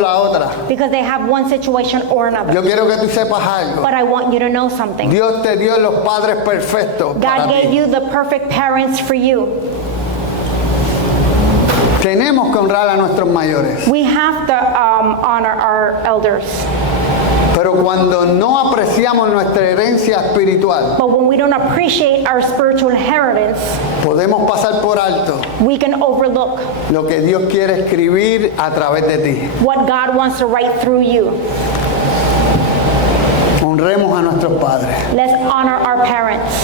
la otra. because they have one situation or another. Yo quiero que tú sepas algo. But I want you to know something. Dios te dio los padres perfectos para God gave ti. you the perfect parents for you. Tenemos que honrar a nuestros mayores. We have to honor our elders. Pero cuando no apreciamos nuestra herencia espiritual, But when we don't appreciate our spiritual inheritance, podemos pasar por alto we can overlook lo que Dios quiere escribir a través de ti. what God wants to write through you. Honremos a nuestros padres. Let's honor our parents.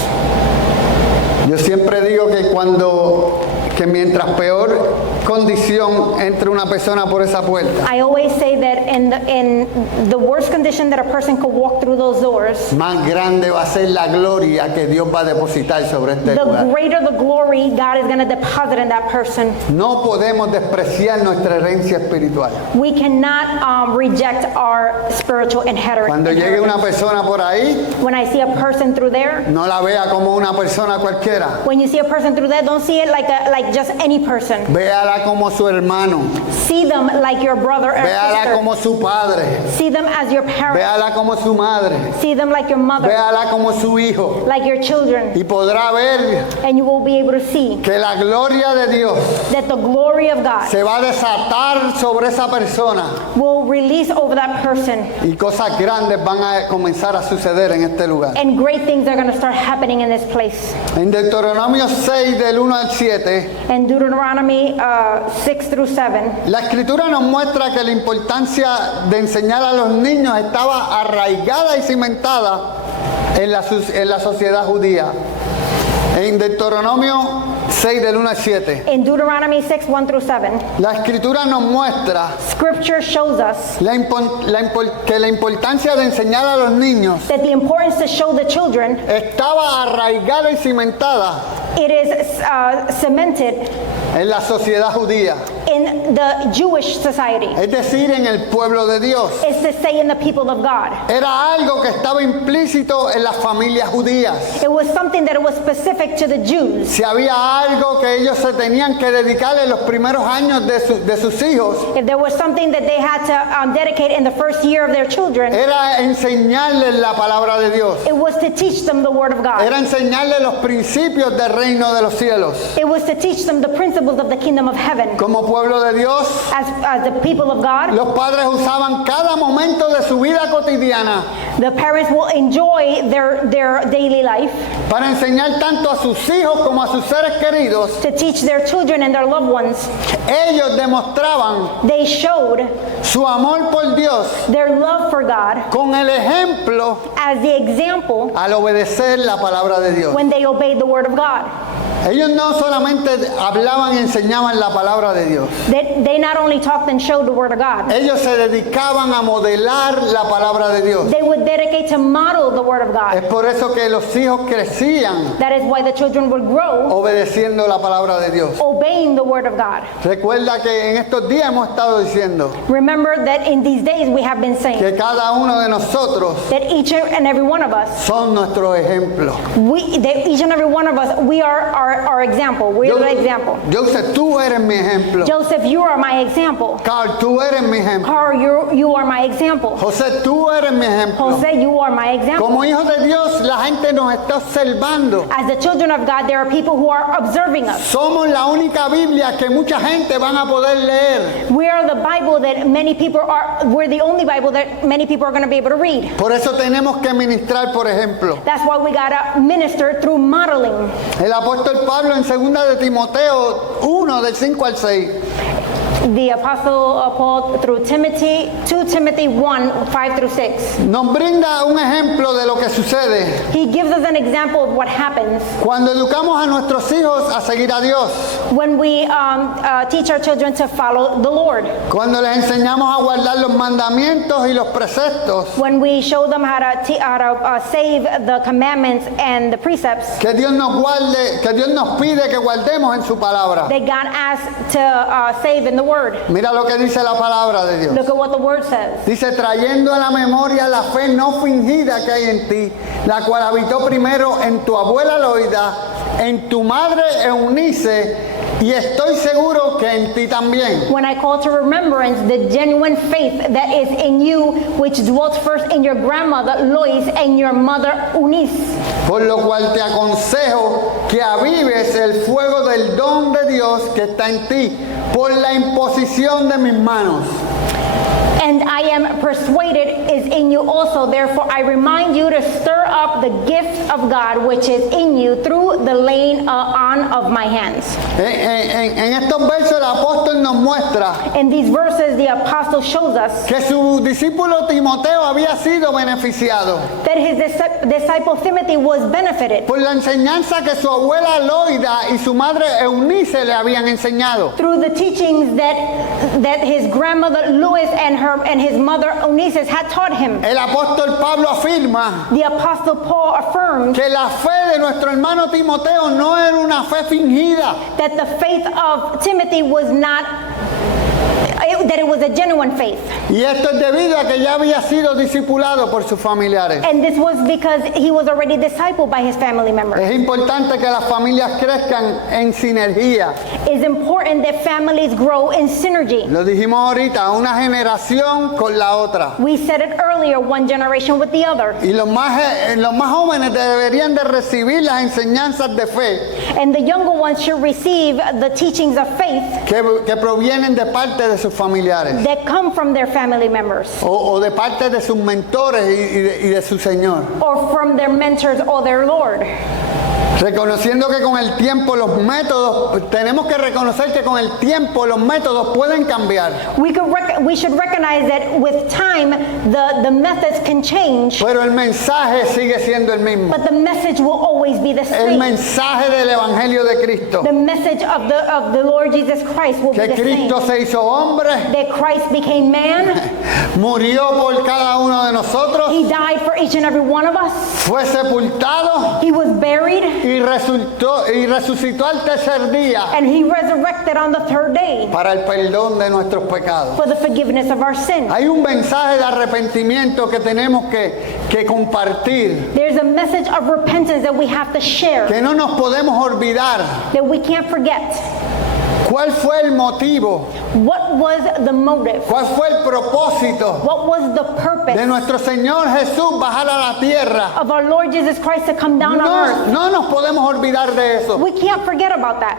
Yo siempre digo que mientras peor condición entre una persona por esa puerta, I always say that in the worst condition that a person could walk through those doors, más grande va a ser la gloria que Dios va a depositar sobre este the lugar. greater the glory God is going to deposit in that person. No podemos despreciar nuestra herencia espiritual. We cannot reject our spiritual Cuando llegue una inheritance. persona por ahí, When I see a person through there, no la vea como una persona cualquiera. when you see a person through there, don't see it like just any person. Véala como su hermano. See them like your brother or Véala sister. como su padre. See them as your parents. Véala como su madre. See them like your mother, Véala como su hijo. like your children. Y podrá ver And you will be able to see que la gloria de Dios that the glory of God se va a desatar sobre esa persona. will release over that person. Y cosas grandes van a comenzar a suceder en este lugar. And great things are going to start happening in this place. En Deuteronomio 6 del 1 al 7, In Deuteronomy 6 through 7, la escritura nos muestra que la importancia de enseñar a los niños estaba arraigada y cimentada en la sociedad judía. En Deuteronomio 6 del 1 al 7, in Deuteronomy 6, 1 through 7, la escritura nos muestra Scripture shows us que la importancia de enseñar a los niños that the importance to show the children, estaba arraigada y cimentada it is cemented en la sociedad judía, in the Jewish society. es decir, en el pueblo de Dios. It's to say in the people of God. Era algo que estaba implícito en las familias judías. It was something that was specific to the Jews. Si había algo que ellos se tenían que dedicar en los primeros años de sus hijos, If there was something that they had to dedicate in the first year of their children, era enseñarles la palabra de Dios. it was to teach them the Word of God. Era enseñarles los principios del reino de los cielos. It was to teach them the principles of the kingdom of heaven. Como pueblo de Dios, As the people of God, los padres usaban cada momento de su vida cotidiana the parents will enjoy their daily life para enseñar tanto a sus hijos como a sus seres queridos. to teach their children and their loved ones. Ellos demostraban They showed su amor por Dios their love for God con el ejemplo as the example al obedecer la palabra de Dios. when they obeyed the Word of God. Ellos no solamente hablaban y enseñaban la palabra de Dios. They not only talked and showed the Word of God, Ellos se dedicaban a modelar la palabra de Dios. they would dedicate to model the Word of Es God. por eso que los hijos crecían That is why the children would grow obedeciendo la palabra de Dios. obeying the Word of God. Recuerda que en estos días hemos estado diciendo Remember that in these days we have been saying que cada uno de nosotros that each and every one of us, son nuestro ejemplo. each and every one of us, we are our example. We are the example. Joseph, tú eres mi ejemplo. Joseph, you are my example. Carl, tú eres mi ejemplo. Carl, you are my example. José, tú eres mi ejemplo. Jose, you are my example. Como hijos de Dios, la gente nos está observando. As the children of God, there are people who are observing us. Somos la única Biblia que mucha gente van a poder leer. We are the Bible that many people we're the only Bible that many people are going to be able to read. Por eso tenemos que ministrar, por ejemplo. That's why we got to minister through modeling. El apóstol Pablo en 2 de Timoteo 1, del 5 al 6. The Apostle Paul through Timothy, 2 Timothy 1, 5 through 6. Nos brinda un ejemplo de lo que sucede He gives us an example of what happens cuando educamos a nuestros hijos a seguir a Dios. when we teach our children to follow the Lord. Cuando les enseñamos a guardar los mandamientos y los preceptos When we show them how to save the commandments and the precepts que Dios nos guarde, que Dios nos pide que guardemos en su palabra. that God asks to save in the Word. Mira lo que dice la palabra de Dios. Look at what the Word says. Dice, trayendo a la memoria la fe no fingida que hay en ti, la cual habitó primero en tu abuela Loida, en tu madre Eunice, y estoy seguro que en ti también. When I call to remembrance the genuine faith that is in you, which dwelt first in your grandmother Lois and your mother Eunice. Por lo cual te aconsejo que avives el fuego del don de Dios que está en ti por la imposición de mis manos. And I am persuaded is in you also. Therefore, I remind you to stir up the gift of God which is in you through the laying on of my hands. En estos versos el apóstol nos muestra In these verses, the apostle shows us que su discípulo Timoteo había sido beneficiado that his disciple Timothy was benefited por la enseñanza que su abuela Loida y su madre Eunice le habían enseñado. through the teachings that his grandmother Lois and his mother Onesimus had taught him. El apóstol Pablo afirma The apostle Paul affirmed que la fe de nuestro hermano Timoteo no era una fe fingida, that the faith of Timothy was not, that it was a genuine faith. y esto es debido a que ya había sido discipulado por sus familiares. And this was because he was already discipled by his family members. Es importante que las familias crezcan en sinergia. It's important that families grow in synergy. Lo dijimos ahorita, una generación con la otra. We said it earlier, one generation with the other. Y los más jóvenes deberían de recibir las enseñanzas de fe And the younger ones should receive the teachings of faith que provienen de parte de sus familiares that come from their family members o de parte de sus mentores y de su Señor. or from their mentors or their Lord. Reconociendo que con el tiempo los métodos, tenemos que reconocer que con el tiempo los métodos pueden cambiar. We should recognize that with time, the methods can change, Pero el mensaje sigue siendo el mismo. but the message will always be the El same. mensaje del Evangelio de Cristo. The message of the Lord Jesus Christ will be Que the same. Cristo se hizo hombre, That Christ became man. murió por cada uno de nosotros, He died for each and every one of us. fue sepultado He was buried, y resucitó al tercer día and he resurrected on the third day para el perdón de nuestros pecados. for the forgiveness of our sins. Hay un mensaje de arrepentimiento que tenemos que compartir, There's a message of repentance that we have to share, que no nos podemos olvidar. that we can't forget. ¿Cuál fue el motivo? What was the motive? ¿Cuál fue el propósito What was the de purpose nuestro Señor Jesús bajar a la tierra? of our Lord Jesus Christ to come down on earth? No nos podemos olvidar de eso. We can't forget about that.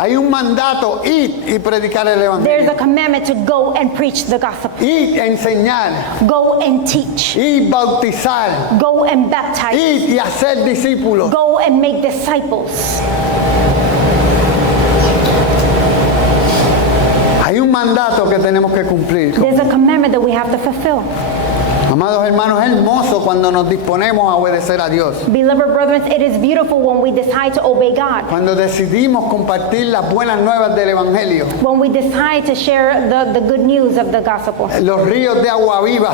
Hay un mandato, id y predicar el There's Evangelio. a commandment to go and preach the gospel. Id enseñar, Go and teach. id bautizar, Go and baptize. id y hacer discípulos. Go and make disciples. Hay un mandato que tenemos que cumplir. There's a commandment that we have to fulfill. Amados hermanos, es hermoso cuando nos disponemos a obedecer a Dios. Beloved brethren, it is beautiful when we decide to obey God. Cuando decidimos compartir las buenas nuevas del Evangelio. When we decide to share the good news of the gospel. Los ríos de agua viva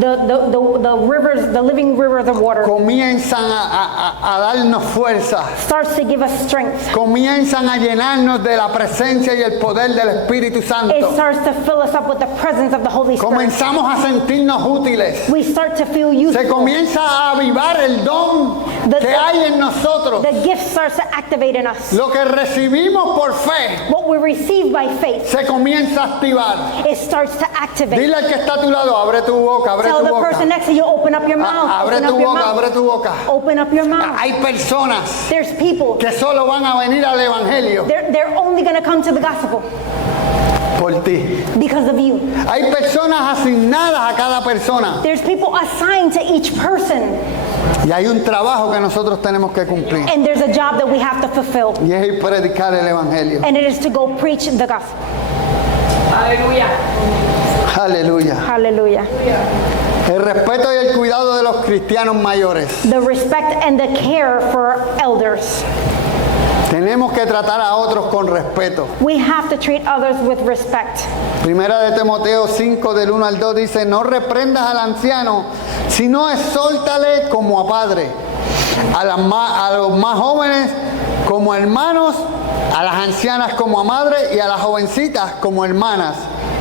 The rivers, the living rivers of water comienzan a darnos fuerza. starts to give us strength. Comienzan a llenarnos de la presencia y el poder del Espíritu It Santo. starts to fill us up with the presence of the Holy Spirit. Comenzamos a sentirnos útiles. We start to feel Se useful. comienza a avivar el don que hay en nosotros. The gift starts to activate in us. Lo que recibimos por fe What we receive by faith, se comienza a activar. it starts to activate. Dile al que está a tu lado, abre tu boca, abre Tell tu the boca. person next to you, open up your mouth. Abre Open tu up your boca, abre mouth. tu boca. Open up your mouth. Hay personas There's people. que solo van a venir al Evangelio They're only going to come to the gospel por ti. because of you. Hay personas asignadas a cada persona There's people assigned to each person. y hay un trabajo que nosotros tenemos que cumplir And there's a job that we have to fulfill. y es ir predicar el Evangelio. And it is to go preach the gospel. Aleluya. Hallelujah. El respeto y el cuidado de los cristianos mayores. The respect and the care for elders. Tenemos que tratar a otros con respeto. We have to treat others with respect. Primera de Timoteo 5 del 1 al 2 dice, no reprendas al anciano, sino exhórtale como a padre, a los más jóvenes como hermanos, a las ancianas como a madres y a las jovencitas como hermanas,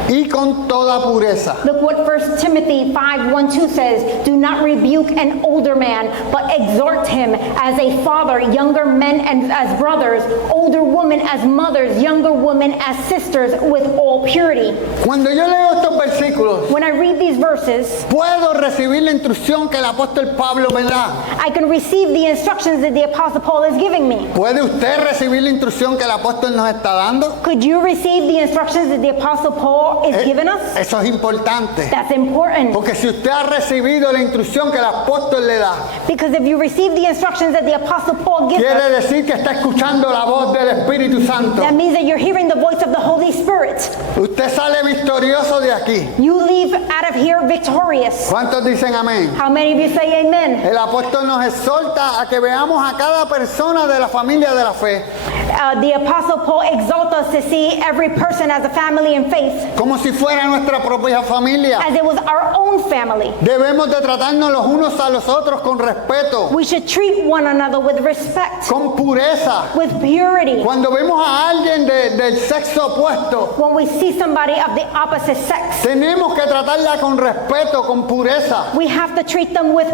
y con toda pureza. Look what 1 Timothy 5:1-2 says. Do not rebuke an older man, but exhort him as a father, younger men and as brothers, older women as mothers, younger women as sisters, with all purity. Cuando yo leo estos versículos, When I read these verses, puedo recibir la instrucción que el apóstol Pablo me da. I can receive the instructions that the Apostle Paul is giving me. ¿Puede usted recibir la instrucción que el apóstol nos está dando? Could you receive the instructions that the Apostle Paul is giving us? Eso es importante. That's important. Porque si usted ha recibido la instrucción que el apóstol le da, Because if you receive the instructions that the Apostle Paul gives quiere us, decir que está escuchando la voz del Espíritu Santo. that means that you're hearing the voice of the Holy Spirit. Usted sale victorioso de aquí. You leave out of here victorious. ¿Cuántos dicen amén? How many of you say amen? El apóstol nos exhorta a que veamos a cada persona de la familia de la fe The Apostle Paul exalts us to see every person as a family in faith, como si fuera nuestra propia familia. as it was our own family. Debemos de tratarnos los unos a los otros con respeto, We should treat one another with respect, con pureza. with purity. Cuando vemos a alguien del sexo opuesto, When we see somebody of the opposite sex, tenemos que tratarla con respeto, con pureza. we have to treat them with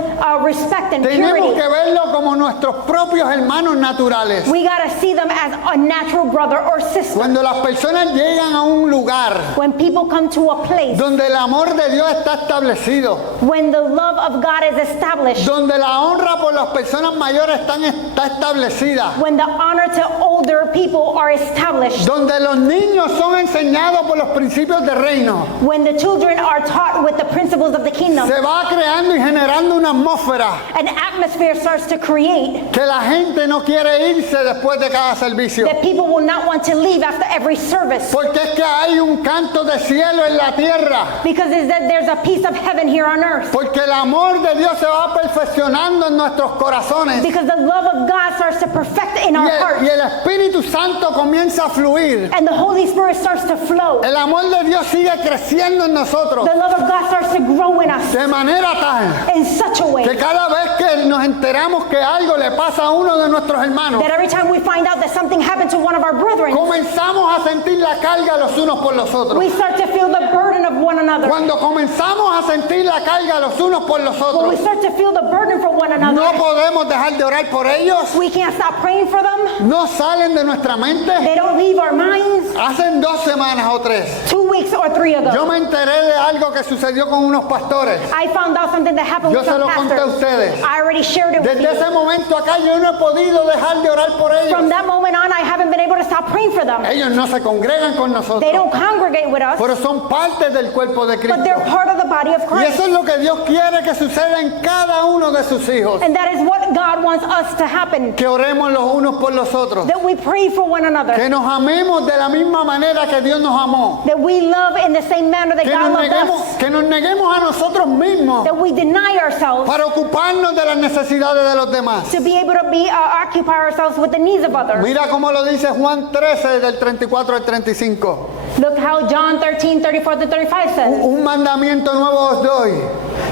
respect and Tenemos purity. que verlo como nuestros propios hermanos naturales. We got to see them as a natural brother or sister. Cuando las personas llegan a un lugar When people come to a place, donde el amor de Dios está establecido, when the love of God is established, donde la honra por las personas mayores está establecida, when the honor to older people are established, donde los niños son enseñados por los principios del reino, when the children are taught with the principles of the kingdom, se va creando y generando una atmósfera an atmosphere starts to create que la gente no quiere irse después de cada servicio. that people will not want to leave after every service. Porque es que hay un canto de cielo en la tierra. Because it's that there's a piece of heaven here on earth. Porque el amor de Dios se va perfeccionando en nuestros corazones. Because the love of God starts to perfect in our Y hearts. el Espíritu Santo comienza a fluir. And the Holy Spirit starts to flow. El amor de Dios sigue creciendo en nosotros. The love of God starts to grow in us De manera tal in such a way que cada vez que nos enteramos que algo le pasa a uno de nuestros hermanos, that every time we find out that something happened to one of our brethren, comenzamos a sentir la carga los unos por los otros. we start to feel the burden of one another. Cuando comenzamos a sentir la carga los unos por los When we otros, start to feel the burden for one no another, podemos dejar de orar por ellos. we can't stop praying for them. No salen de nuestra mente. They don't leave our minds. Hace 2 semanas o 3, 2 weeks or 3 yo ago, me enteré de algo que sucedió con unos pastores. I found out something that happened Yo with se some lo conté a pastors. ustedes. I already shared it with Desde ese you. momento acá yo no he podido dejar de orar por ellos. From that moment on, I haven't been able to stop praying for them. Ellos no se congregan con They nosotros, don't congregate with us, pero son parte del cuerpo de but they're Cristo. part of the body of Y Christ. eso es lo que Dios quiere que suceda en cada uno de sus hijos. And that is what God wants us to happen. Que oremos los unos por los otros. That we pray for one another. Que nos amemos de la misma manera que Dios nos amó. That we love in the same manner that God loved us. Que nos neguemos a nosotros mismos That we deny ourselves para ocuparnos de las necesidades de los demás. to be able to occupy ourselves with the needs of others. Mira cómo lo dice Juan 13 del 34 al 35. Look how John 13:34-35 says. Un mandamiento nuevo os doy,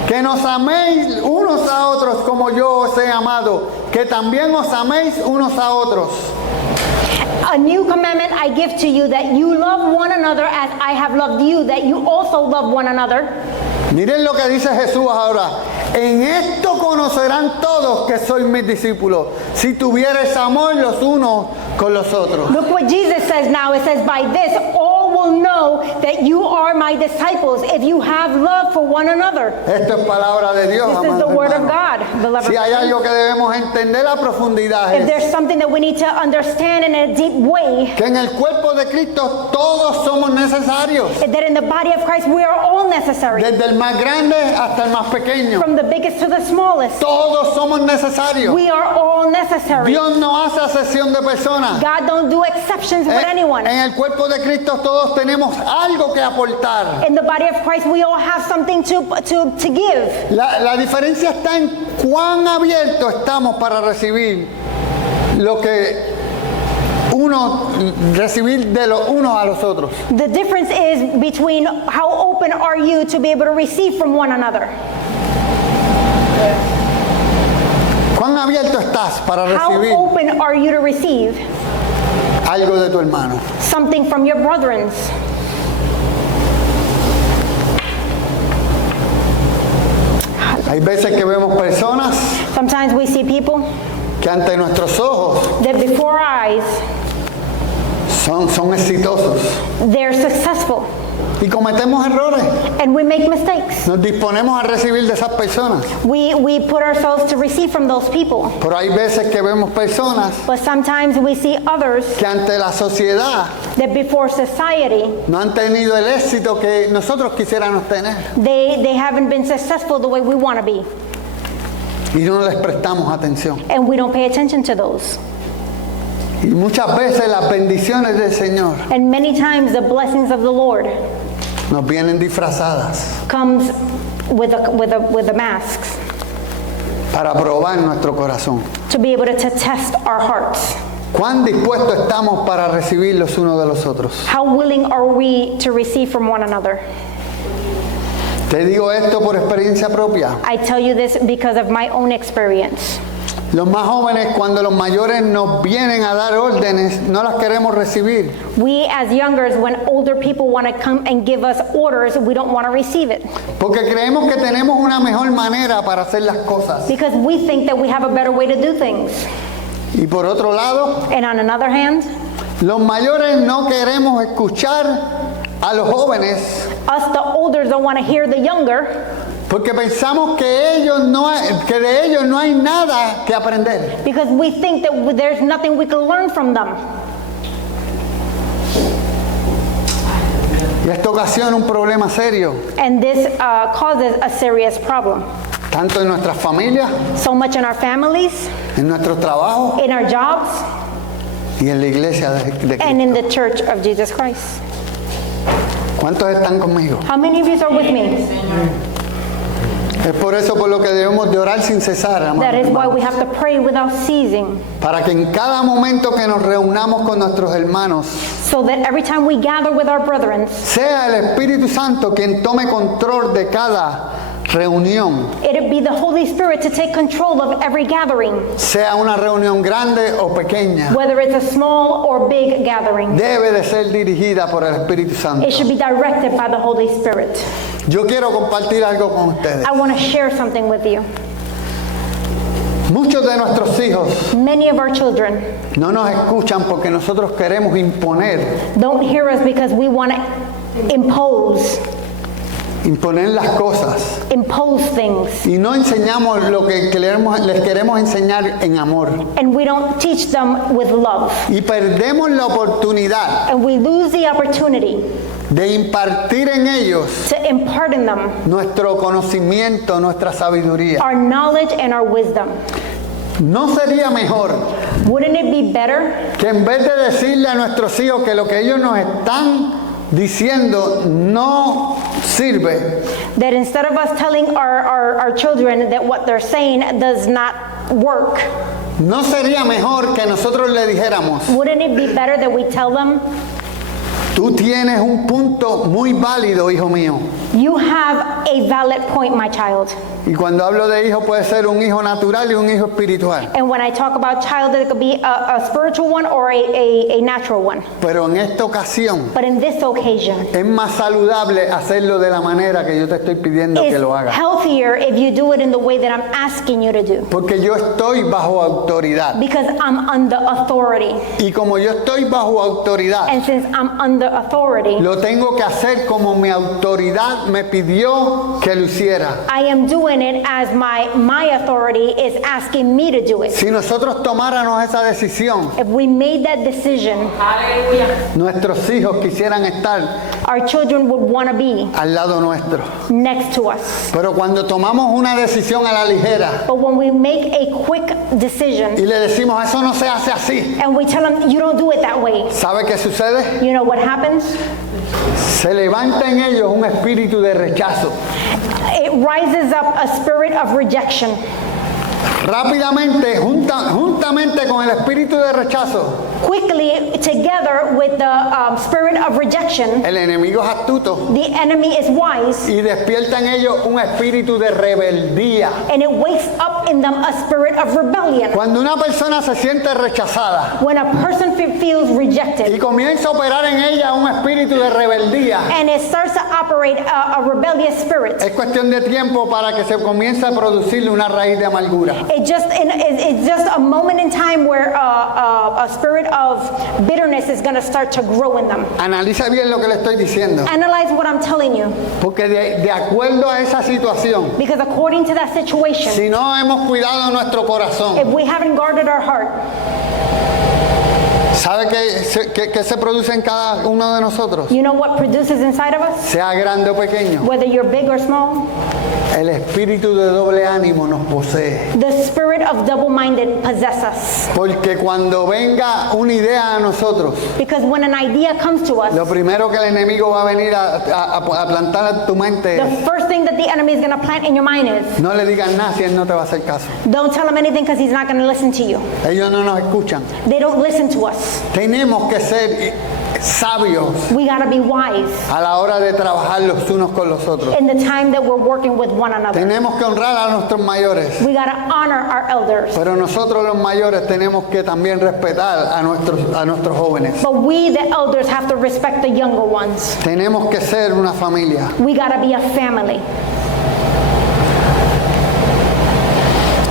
que nos améis unos a otros como yo os he amado, que también os améis unos a otros. A new commandment I give to you, that you love one another as I have loved you, that you also love one another. Miren lo que dice Jesús ahora. En esto conocerán todos que sois mis discípulos, si tuviereis amor los unos con los otros. Look what Jesus says now. It says, by this all will know that you are my disciples, if you have love for one another. Esto es palabra de Dios, This is the amados word of hermanos. God, beloved. Si hay algo que debemos entender a profundidad If es there's something that we need to understand in a deep way, que en el cuerpo de Cristo todos somos necesarios, that in the body of Christ we are all necessary. desde el más grande hasta el más pequeño. From the biggest to the smallest, Todos somos necesarios. we are all necessary. Dios no hace acepción de personas. God don't do exceptions with anyone. En el cuerpo de Cristo todos tenemos algo que aportar. In the body of Christ, we all have something to give. La diferencia está en cuán abiertos estamos para recibir lo que recibir de los unos a los otros. The difference is between how open are you to be able to receive from one another. ¿Cuán abierto estás para How recibir open are you to receive algo de tu hermano? something from your brethren? veces que vemos personas Sometimes we see people que ante nuestros ojos that before our eyes, son exitosos they're successful. y cometemos errores. And we make mistakes. Nos disponemos a recibir de esas personas. We put ourselves to receive from those people. Pero hay veces que vemos personas But sometimes we see others que ante la sociedad that before society, no han tenido el éxito que nosotros quisiéramos tener they haven't been successful the way we want to be. y no les prestamos atención. And we don't pay attention to those. Y muchas veces las bendiciones del Señor And many times the blessings of the Lord nos vienen disfrazadas comes with the masks para probar nuestro corazón. to be able to test our hearts. ¿Cuán dispuestos estamos para recibir los unos de los otros? How willing are we to receive from one another? Te digo esto por experiencia propia. I tell you this because of my own experience. Los más jóvenes, cuando los mayores nos vienen a dar órdenes, no las queremos recibir. We as youngers, when older people want to come and give us orders, we don't want to receive it. Porque creemos que tenemos una mejor manera para hacer las cosas. Because we think that we have a better way to do things. Y por otro lado, And on another hand, los mayores no queremos escuchar a los jóvenes us, the older, don't want to hear the younger porque pensamos que que de ellos no hay nada que aprender. because we think that there's nothing we can learn from them. Y esto ocasiona un problema serio, And this causes a serious problem. tanto en nuestras familias, So much in our families, en nuestros trabajos in our jobs, y en la iglesia de and in Cristo. the church of Jesus Christ. ¿Cuántos están conmigo? How many of you are with me? Es por eso por lo que debemos de orar sin cesar, amados That is why hermanos. we have to pray without ceasing. Para que en cada momento que nos reunamos con nuestros hermanos, So that every time we gather with our brethren, sea el Espíritu Santo quien tome control de cada reunión, it'd be the Holy Spirit to take control of every gathering, sea una reunión grande o pequeña, whether it's a small or big gathering. debe de ser dirigida por el Espíritu Santo. It should be directed by the Holy Spirit. Yo quiero compartir algo con ustedes. I want to share something with you. Muchos de nuestros hijos Many of our children no nos escuchan porque nosotros queremos imponer don't hear us because we want to impose las cosas things, y no enseñamos lo que les queremos enseñar en amor and we don't teach them with love. y perdemos la oportunidad And we lose the opportunity de impartir en ellos to impart in them nuestro conocimiento, nuestra sabiduría. our knowledge and our wisdom. ¿No sería mejor Wouldn't it be better que en vez de decirle a nuestros hijos que lo que ellos nos están diciendo no sirve, that instead of us telling our children that what they're saying does not work, no sería mejor que nosotros le dijéramos, wouldn't it be better that we tell them, tú tienes un punto muy válido, hijo mío? you have a valid point, my child. Y cuando hablo de hijo puede ser un hijo natural y un hijo espiritual. And when I talk about child, it could be a spiritual one or a natural one. Pero en esta ocasión But in this occasion, es más saludable hacerlo de la manera que yo te estoy pidiendo que it's lo hagas. healthier if you do it in the way that I'm asking you to do. Porque yo estoy bajo autoridad. Because I'm under authority. Y como yo estoy bajo autoridad, And since I'm under authority, lo tengo que hacer como mi autoridad me pidió que lo hiciera. I am doing it as my authority is asking me to do it. Si nosotros tomáramos esa decisión, If we made that decision, nuestros hijos quisieran estar our children would want to be al lado nuestro. next to us. Pero cuando tomamos una decisión a la ligera But when we make a quick decision y le decimos, eso no se hace así, and we tell them, you don't do it that way, ¿sabe qué sucede? you know what happens? Se levanta en ellos un espíritu de rechazo. It rises up a spirit of rejection. Rápidamente, juntamente con el espíritu de rechazo, quickly together with the spirit of rejection. El enemigo es astuto The enemy is wise, y despierta en ellos un espíritu de rebeldía. and it wakes up in them a spirit of rebellion. Cuando una persona se siente rechazada When a person feels y rejected, comienza a operar en ella un espíritu de rebeldía, and it starts to operate a rebellious spirit, es cuestión de tiempo para que se comience a producirle una raíz de amargura. it's just a moment in time where a spirit of bitterness is going to start to grow in them. Analiza bien lo que le estoy diciendo, Analyze what I'm telling you, porque de acuerdo a esa situación, because according to that situation, si no hemos cuidado nuestro corazón, if we haven't guarded our heart, ¿sabe qué se produce en cada uno de nosotros? you know what produces inside of us? Sea grande o pequeño, Whether you're big or small, el espíritu de doble ánimo nos posee. the spirit of double-minded possess us. Porque cuando venga una idea a nosotros, Because when an idea comes to us, lo primero que el enemigo va a venir a plantar en tu mente the es: first thing that the enemy is going to plant in your mind is, no le digas nada si él no te va a hacer caso. don't tell him anything because he's not going to listen to you. Ellos no nos escuchan. They don't listen to us. Tenemos que ser sabios We got to be wise a la hora de trabajar los unos con los otros. in the time that we're working with one another. Tenemos que honrar a nuestros mayores, We got to honor our elders. pero nosotros los mayores tenemos que también respetar a nuestros jóvenes. But we, the elders, have to respect the younger ones. Tenemos que ser una familia. We got to be a family.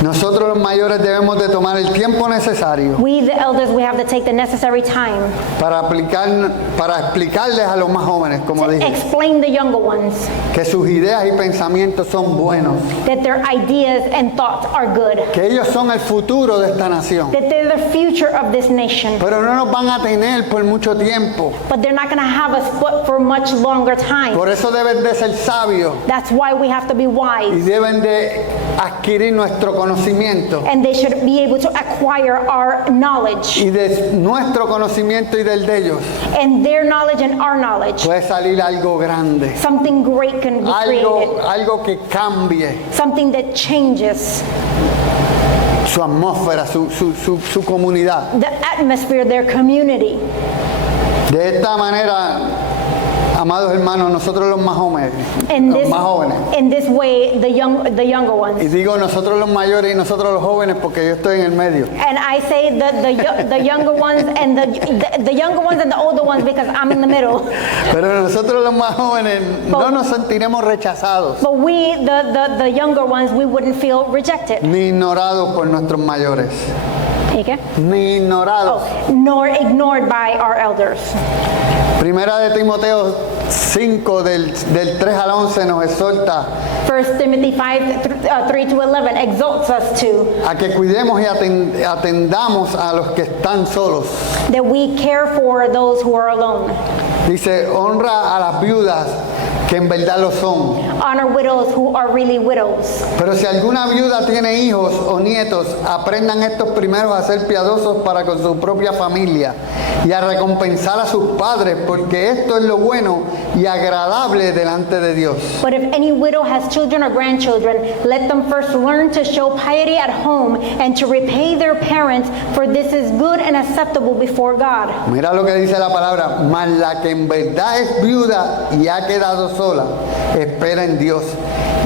Nosotros los mayores debemos de tomar el tiempo necesario We, the elders, we have to take the necessary time para explicarles a los más jóvenes, como to dije, explain the younger ones que sus ideas y pensamientos son buenos, that their ideas and thoughts are good, que ellos son el futuro de esta nación, that they're the future of this nation. pero no nos van a tener por mucho tiempo. But they're not going to have us for much longer time. Por eso deben de ser sabios That's why we have to be y wise. deben de adquirir nuestro conocimiento, And they should be able to acquire our knowledge. y de nuestro conocimiento y del de ellos And their knowledge and our knowledge. puede salir algo grande, Something great can be created. algo que cambie Something that changes su atmósfera, su comunidad. the atmosphere, their community. De esta manera, amados hermanos, nosotros los más jóvenes, In los más jóvenes, this way, the younger y ones. digo nosotros los mayores y nosotros los jóvenes porque yo estoy en el medio, And I say the younger ones and the younger ones and the older ones because I'm in the middle. pero nosotros los más jóvenes no nos sentiremos rechazados But we, the younger ones, we wouldn't feel rejected. ni ignorados por nuestros mayores, Okay? ni ignorados. Nor ignored by our elders. Primera de Timoteo 5 del 3 al 11 nos exhorta 1 Timothy 5:3-11 exalts us to a que cuidemos y atendamos a los que están solos. that we care for those who are alone. Dice, honra a las viudas que en verdad lo son. Honor widows who are really widows. Pero si alguna viuda tiene hijos o nietos, aprendan estos primeros a ser piadosos para con su propia familia y a recompensar a sus padres, porque esto es lo bueno y agradable delante de Dios. But if any widow has children or grandchildren, let them first learn to show piety at home and to repay their parents, for this is good and acceptable before God. Mira lo que dice la palabra, mas la que en verdad es viuda y ha quedado sola, espera en Dios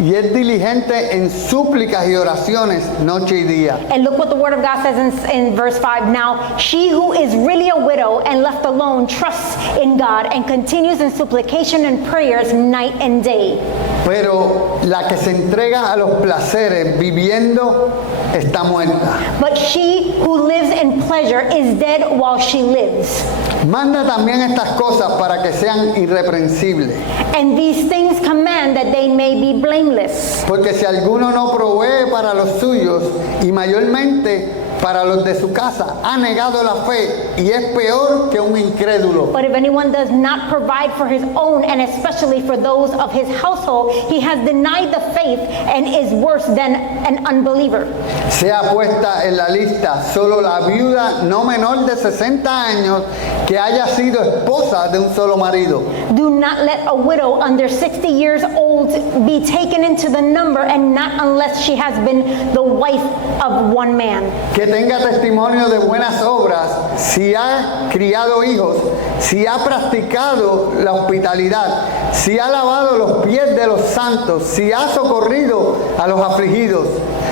y es diligente en súplicas y oraciones noche y día. And look what the word of God says in verse 5. Now, she who is really a widow and left alone trusts in God and continues in supplication and prayers night and day. Pero la que se entrega a los placeres viviendo está muerta. But she who lives in pleasure is dead while she lives. Manda también estas cosas para que sean irreprensibles. And these things command that they may be blameless. Porque si alguno no provee para los suyos y mayormente para los de su casa, ha negado la fe y es peor que un incrédulo. But if anyone does not provide for his own, and especially for those of his household, he has denied the faith and is worse than an unbeliever. Sea puesta en la lista solo la viuda no menor de 60 años que haya sido esposa de un solo marido. Do not let a widow under 60 years old be taken into the number, and not unless she has been the wife of one man. Que que tenga testimonio de buenas obras, si ha criado hijos, si ha practicado la hospitalidad, si ha lavado los pies de los santos, si ha socorrido a los afligidos,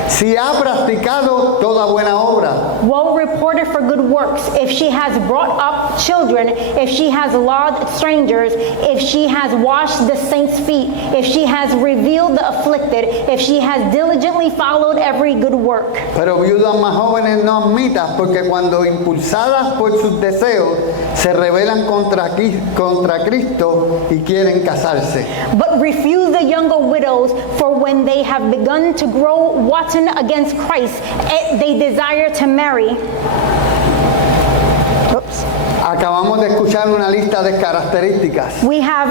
si ha practicado toda buena obra. Well reported for good works, if she has brought up children, if she has lauded strangers, if she has washed the saints' feet, if she has revealed the afflicted, if she has diligently followed every good work. Pero viudas más jóvenes no admitas, porque cuando impulsadas por sus deseos se rebelan contra Cristo y quieren casarse. But refuse the younger widows, for when they have begun to grow wanton against Christ, they desire to marry. Oops. Acabamos de escuchar una lista de características We have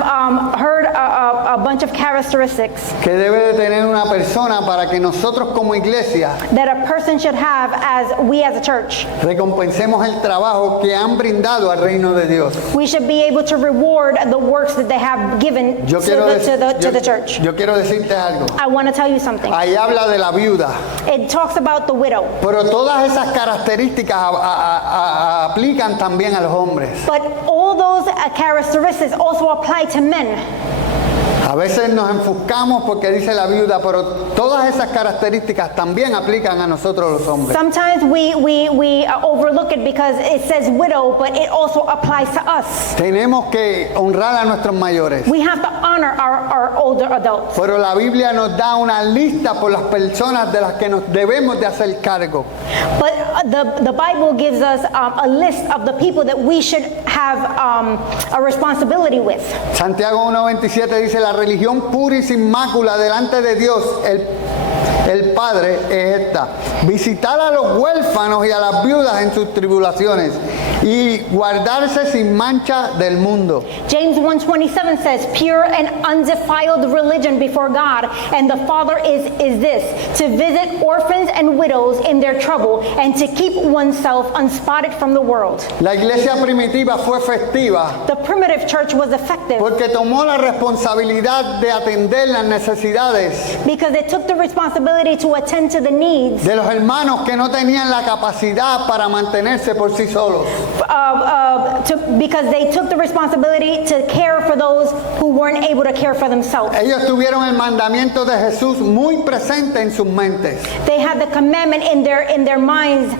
heard a bunch of characteristics que debe de tener una persona para que nosotros como iglesia that a person should have as we as a church. recompensemos el trabajo que han brindado al reino de Dios. We should be able to reward the works that they have given to the church. Yo quiero decirte algo. I want to tell you something. Ahí habla de la viuda, It talks about the widow, pero todas esas características aplican también a los hombres. but all those characteristics also apply to men. A veces nos enfocamos porque dice la viuda, pero todas esas características también aplican a nosotros los hombres. Sometimes we overlook it because it says widow, but it also applies to us. Tenemos que honrar a nuestros mayores. We have to honor our older adults. Pero la Biblia nos da una lista por las personas de las que nos debemos de hacer cargo. But the Bible gives us a list of the people that we should have a responsibility with. Santiago 1:27 dice, la religión pura y sin mácula delante de Dios, el Padre, es esta: visitar a los huérfanos y a las viudas en sus tribulaciones y guardarse sin mancha del mundo. James 1:27 says, pure and undefiled religion before God and the Father is this, to visit orphans and widows in their trouble and to keep oneself unspotted from the world. La iglesia primitiva fue efectiva The primitive church was effective porque tomó la responsabilidad de atender las necesidades because it took the responsibility to attend to the needs de los hermanos que no tenían la capacidad para mantenerse por sí solos. because they took the responsibility to care for those who weren't able to care for themselves. Ellos tuvieron el mandamiento de Jesús muy presente en sus mentes. They had the commandment in their minds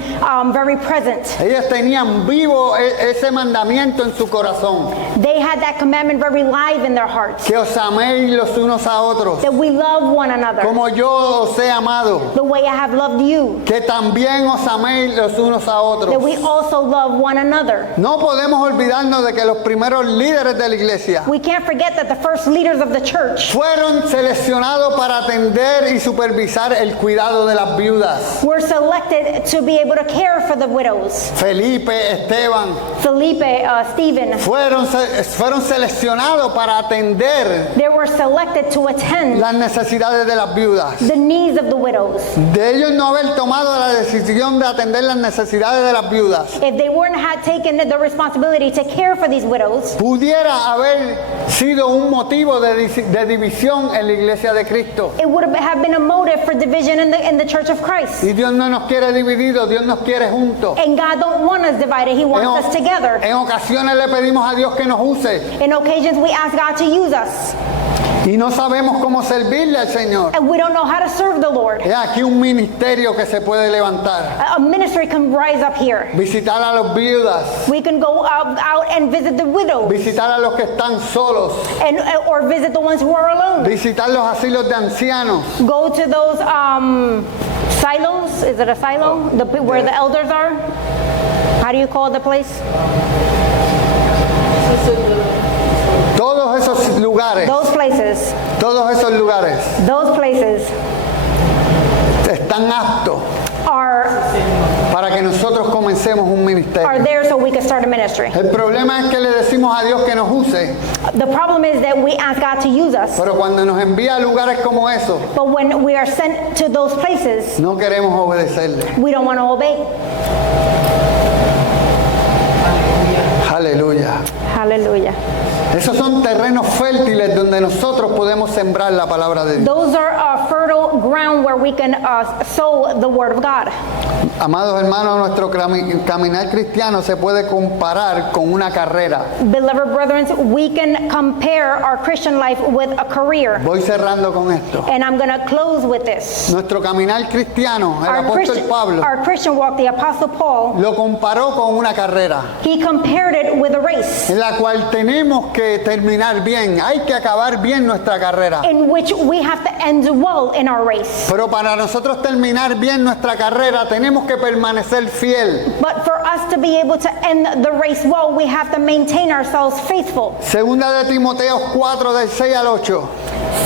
very present. Ellos tenían vivo ese mandamiento en su corazón. They had that commandment very live in their hearts. Que os améis los unos a otros, That we love one another como yo os he amado. the way I have loved you. Que también os améis los unos a otros. That we also love one another. No podemos olvidarnos de que los primeros líderes de la iglesia We can't forget that the first leaders of the church fueron seleccionados para atender y supervisar el cuidado de las viudas. were selected to be able to care for the widows. Felipe, Esteban, Felipe, Stephen, fueron seleccionados para atender they were selected to attend las necesidades de las viudas. the needs of the widows. De ellos no haber tomado la decisión de atender las necesidades de las viudas, If they weren't had taken the responsibility to care for these widows, pudiera haber sido un motivo de división en la iglesia de Cristo. it would have been a motive for division in the church of Christ. Y Dios no nos quiere divididos, Dios nos quiere juntos. And God don't want us divided, He wants us together. En ocasiones le pedimos a Dios que nos use In occasions we ask God to use us, y no sabemos cómo servirle al Señor. and we don't know how to serve the Lord. Es aquí un ministerio que se puede levantar. A ministry can rise up here. Visitar a los viudas, We can go out and visit the widows, visitar a los que están solos, or visit the ones who are alone. visitar los asilos de ancianos, Go to those silos. Is it a silo? Where the elders are? How do you call the place? todos esos lugares, Those places. todos esos lugares Those places están aptos are para que nosotros comencemos un ministerio. there so we can start a ministry. El problema es que le decimos a Dios que nos use, The problem is that we ask God to use us, pero cuando nos envía a lugares como esos, but when we are sent to those places, no queremos obedecerle. we don't want to obey. Aleluya. Hallelujah. Esos son terrenos fértiles donde nosotros podemos sembrar la palabra de Dios. Those are fertile fertile ground where we can sow the word of God. Amados hermanos, nuestro caminar cristiano se puede comparar con una carrera. Beloved brethren, we can compare our Christian life with a career. Voy cerrando con esto. And I'm going to close with this. Nuestro caminar cristiano, el apóstol Pablo, Our Christian walk, the Apostle Paul, lo comparó con una carrera he compared it with a race en la cual tenemos que terminar bien. Hay que acabar bien nuestra carrera. in which we have to end well in our race. Pero para nosotros terminar bien nuestra carrera tenemos que permanecer fiel. But for us to be able to end the race well, we have to maintain ourselves faithful. Segunda de Timoteo 4 del 6 al 8.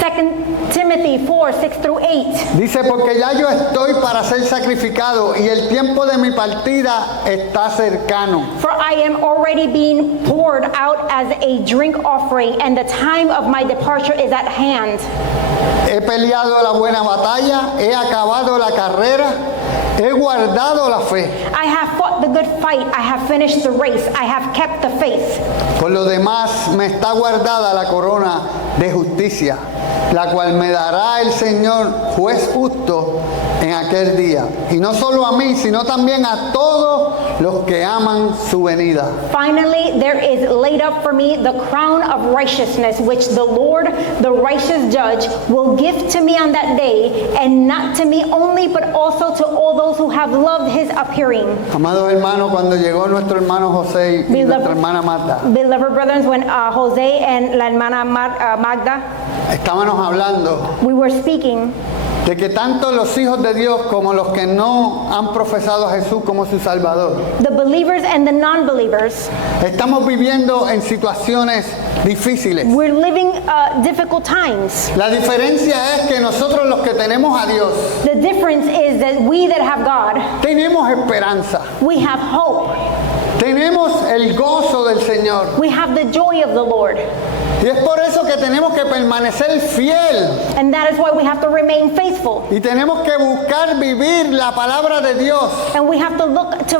2 Timothy 4, 6 through 8. Dice, porque ya yo estoy para ser sacrificado y el tiempo de mi partida está cercano. For I am already being poured out as a drink offering, and the time of my departure is at hand. He peleado la buena batalla, he acabado la carrera, he guardado la fe. I have fought the good fight, I have finished the race, I have kept the faith. Por lo demás me está guardada la corona de justicia, la cual me dará el Señor juez justo en aquel día. Y no solo a mí, sino también a todos los que aman su venida. Finally, there is laid up for me the crown of righteousness, which the Lord, the righteous judge, will give to me on that day, and not to me only, but also to all those who have loved his appearing. Amados hermanos, cuando llegó nuestro hermano José y nuestra hermana Marta, Beloved brethren, when Jose and la hermana Magda, estábamos hablando we were speaking de que tanto los hijos de Dios como los que no han profesado a Jesús como su Salvador, the believers and the non-believers, estamos viviendo en situaciones difíciles. we're living difficult times. La diferencia es que nosotros los que tenemos a Dios The difference is that we that have God, tenemos esperanza, we have hope. tenemos el gozo del Señor. We have the joy of the Lord. Y es por eso que tenemos que permanecer fiel And that is why we have to remain faithful. y tenemos que buscar vivir la palabra de Dios, And we have to look to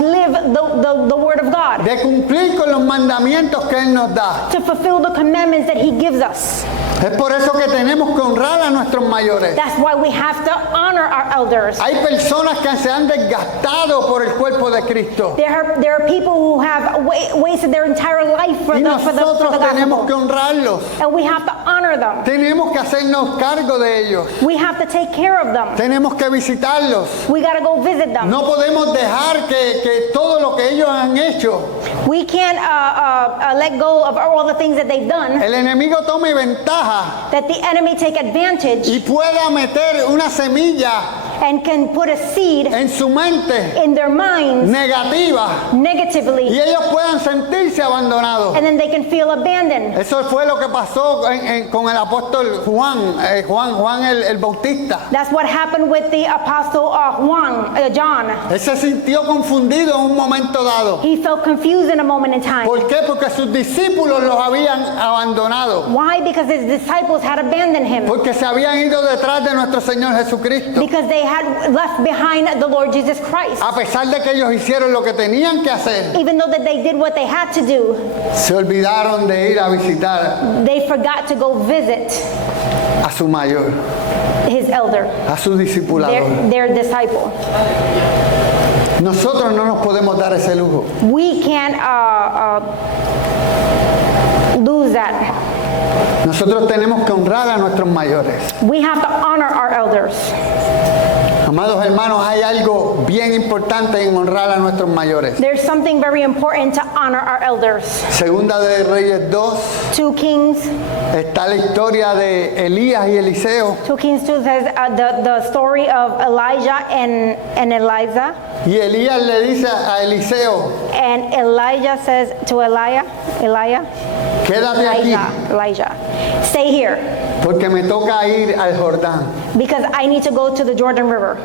live the word of God, de cumplir con los mandamientos que Él nos da. to fulfill the commandments that he gives us. Es por eso que tenemos que honrar a nuestros mayores. That's why we have to honor our elders. Hay personas que se han desgastado por el cuerpo de Cristo. There are people who have wasted their entire life for Y the nosotros tenemos que gospel. honrarlos. And we have to honor them. Tenemos que hacernos cargo de ellos. We have to take care of them. Tenemos que visitarlos. We got to go visit them. No podemos dejar que todo lo que ellos han hecho, We can't let go of all the things that they've done, el enemigo tome ventaja that the enemy take advantage y pueda meter una semilla and can put a seed en su mente in their minds negativa y negatively, ellos puedan sentirse abandonados. and then they can feel abandoned. Eso fue lo que pasó con el apóstol Juan el Bautista. That's what happened with the apostle John. Él se sintió confundido en un momento dado. He felt confused in a moment in time. ¿Por qué? Porque sus discípulos los habían abandonado. Why? Because his disciples had abandoned him. Porque se habían ido detrás de nuestro Señor Jesucristo. Because they had left behind the Lord Jesus Christ. A pesar de que ellos hicieron lo que tenían que hacer, Even though that they did what they had to do, se olvidaron de ir a visitar they forgot to go visit a su mayor, his elder, a su discipulador. their disciple. Nosotros no nos podemos dar ese lujo. We can't lose that. Nosotros tenemos que honrar a nuestros mayores. We have to honor our elders. Amados hermanos, hay algo bien importante en honrar a nuestros mayores. There's something very important to honor our elders. Segunda de Reyes 2 2 Kings, está la historia de Elías y Eliseo. 2 Kings 2 says the story of Elijah and Eliza. Y Elías le dice a Eliseo, And Elijah says to Elijah, quédate aquí Elijah, stay here porque me toca ir al Jordán. because I need to go to the Jordan River.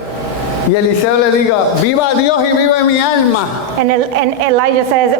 Y Eliseo le diga, viva Dios y vive mi alma, And Elijah says,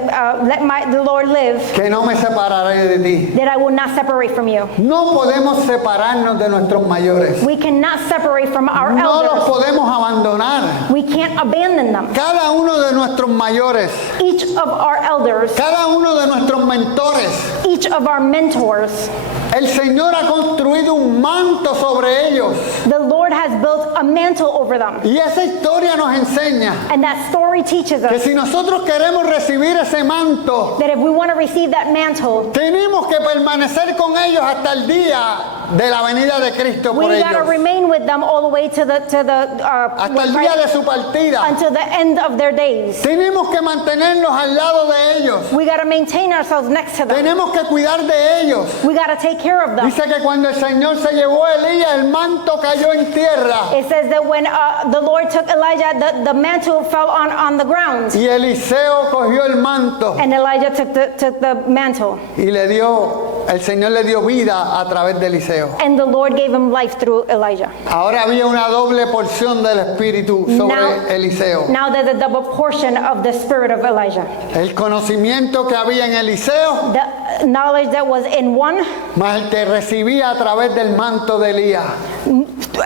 let the Lord live, que no me separaré de ti. that I will not separate from you. No podemos separarnos de nuestros mayores. We cannot separate from our No los elders. podemos abandonar. We can't abandon them. Cada uno de nuestros mayores, Each of our elders, cada uno de nuestros mentores, each of our mentors, el Señor ha construido un manto sobre ellos. the Lord has built a mantle over them. Y esa historia nos enseña And that story teaches que us si nosotros queremos recibir ese manto, that if we want to receive that mantle, tenemos que permanecer con ellos hasta el día de la venida de Cristo por we got to ellos. remain with them all the way to the Hasta el día de su partida. until the end of their days. Tenemos que mantenernos al lado de ellos. We got to maintain ourselves next to them. Tenemos que cuidar de ellos. We got to take care of them. Dice que cuando el Señor se llevó a Elías, el manto cayó en tierra. It says that when the Lord took Elijah, the mantle fell on the ground. Y Eliseo cogió el manto And Elijah took the mantle. y el Señor le dio vida a través de Eliseo. And the Lord gave him life through Elijah. Ahora había una doble porción del Espíritu sobre Now- Eliseo. Now there's a double portion of the spirit of Elijah. El conocimiento que había en Eliseo, The knowledge that was in one, más el que recibía a través del manto de Elías.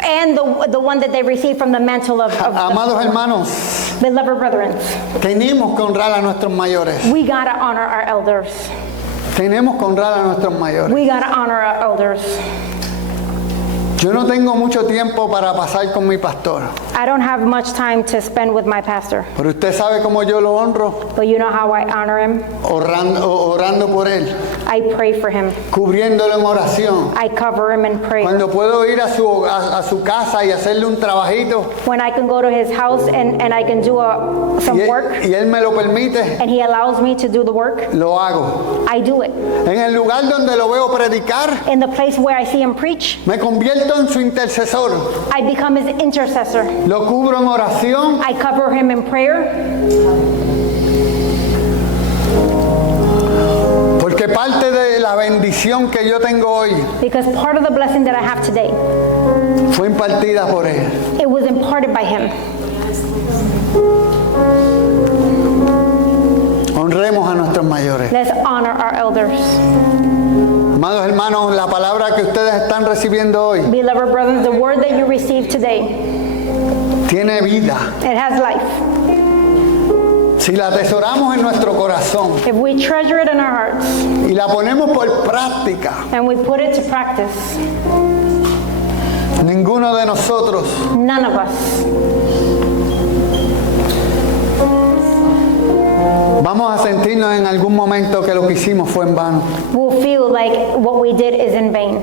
and the one that they received from the mantle of Amados hermanos, beloved brethren. tenemos que honrar a nuestros mayores. We gotta honor our elders. Tenemos que honrar a nuestros mayores. We gotta honor our elders. Yo no tengo mucho tiempo para pasar con mi pastor, I don't have much time to spend with my pastor, pero usted sabe cómo yo lo honro, but you know how I honor him? orando por él, I pray for him. cubriéndolo en oración. I cover him in prayer. Cuando puedo ir a su casa y hacerle un trabajito When I can go to his house and I can do some work, y él me lo permite, and he allows me to do the work, lo hago. I do it. En el lugar donde lo veo predicar, In the place where I see him preach, me convierto en su intercesor. I become his intercessor. Lo cubro en oración. I cover him in prayer, Porque parte de la bendición que yo tengo hoy because part of the blessing that I have today, fue impartida por él. it was imparted by him. Honremos a nuestros mayores. Let's honor our elders. Amados hermanos, la palabra que ustedes están recibiendo hoy Beloved brothers, the word that you received today, tiene vida. it has life. Si la atesoramos en nuestro corazón If we treasure it in our hearts y la ponemos por práctica, and we put it to practice, ninguno de nosotros none of us vamos a sentirnos en algún momento que lo que hicimos fue en vano. will feel like what we did is in vain.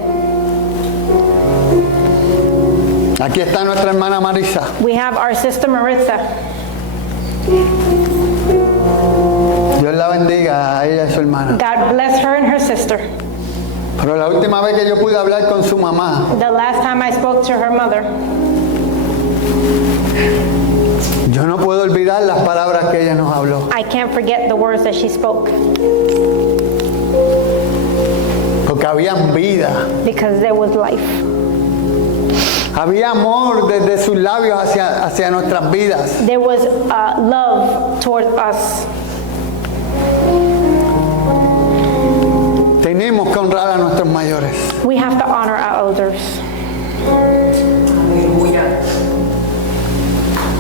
Aquí está nuestra hermana Marisa. We have our sister Maritza. Dios la bendiga a ella y a su hermana. God bless her and her sister. Pero la última vez que yo pude hablar con su mamá, The last time I spoke to her mother, yo no puedo olvidar las palabras que ella nos habló. I can't forget the words that she spoke Porque había vida, because there was life. había amor desde sus labios hacia nuestras vidas. There was love towards us. Tenemos que honrar a nuestros mayores. We have to honor our elders.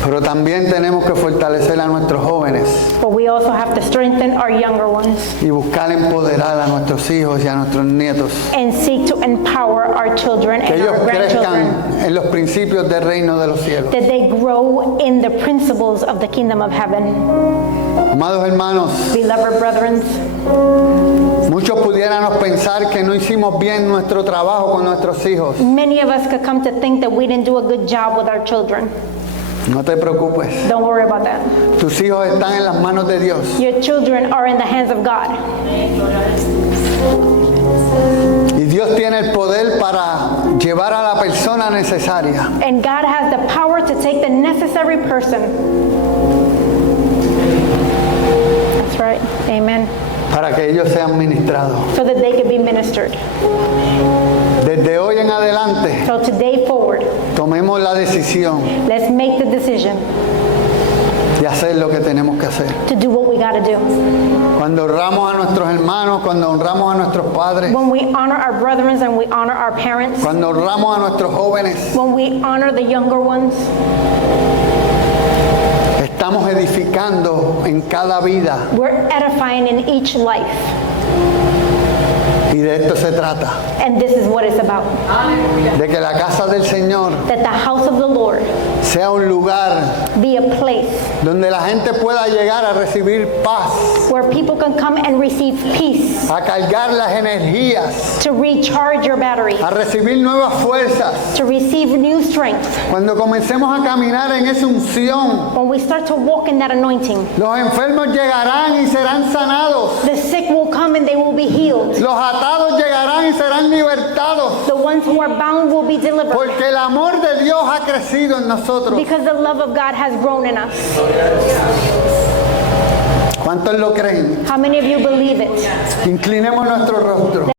Pero también tenemos que fortalecer a nuestros jóvenes But we also have to strengthen our younger ones y buscar empoderar a nuestros hijos y a nuestros nietos. and seek to empower our children Que and ellos our grandchildren, crezcan en los principios del reino de los cielos. that they grow in the principles of the kingdom of heaven. Amados hermanos, Beloved brethren, muchos pudiéramos pensar que no hicimos bien nuestro trabajo con nuestros hijos. many of us could come to think that we didn't do a good job with our children. No te preocupes. Don't worry about that. Tus hijos están en las manos de Dios. Your children are in the hands of God. Y Dios tiene el poder para llevar a la persona necesaria. And God has the power to take the necessary person. That's right. Amen. para que ellos sean ministrados. so that they could be ministered. Desde hoy en adelante, So today forward, tomemos la decisión let's make the decision de hacer lo que tenemos que hacer. to do what we got to do. Cuando honramos a nuestros hermanos, cuando honramos a nuestros padres, When we honor our brethren and we honor our parents, cuando honramos a nuestros jóvenes, when we honor the younger ones, estamos edificando en cada vida. we're edifying in each life. Y de esto se trata, And this is what it's about. de que la casa del Señor That the house of the Lord sea un lugar be a place donde la gente pueda llegar a recibir paz, where people can come and receive peace, a cargar las energías, to recharge your battery, a recibir nuevas fuerzas. to receive new strength. Cuando comencemos a caminar en esa unción, When we start to walk in that anointing, los enfermos llegarán y serán sanados. the sick will come and they will be healed. Los atados llegarán y serán libertados. The ones who are bound will be delivered. Porque el amor de Dios ha crecido en nosotros. Because the love of God has grown in us. ¿Cuántos lo creen? How many of you believe it? Inclinemos nuestro rostro.